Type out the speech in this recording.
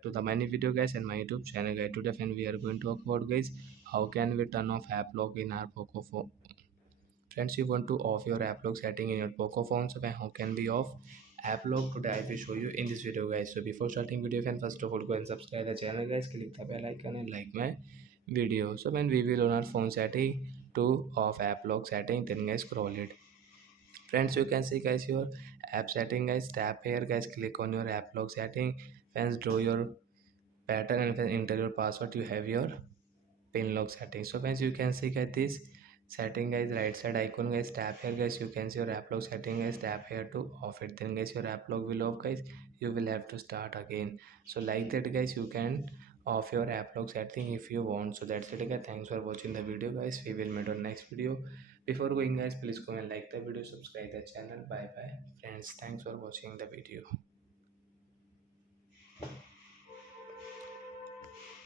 back to the many video guys and my YouTube channel guys. Today friend we are going to talk about guys how can we turn off app lock in our Poco phone. Friends, you want to off your app lock setting in your Poco phone, so how can we off app lock? Today I will show you in this video guys. So before starting video friend, first of all go and subscribe the channel guys, click the bell icon and like my video. So when we will on our phone setting to off app lock setting, then guys scroll it. Friends, you can see guys your app setting guys, tap here guys, click on your app lock setting. Friends, draw your pattern and then enter your password. You have your pin lock setting. So guys, you can see guys this setting guys, right side icon guys, tap here guys, you can see your app lock setting guys, tap here to off it. Then guys your app lock will off guys, you will have to start again. So like that guys, you can off your app lock setting if you want. So that's it guys, thanks for watching the video guys, we will meet on next video. Before going guys, please comment, like the video, subscribe the channel. Bye bye friends, thanks for watching the video.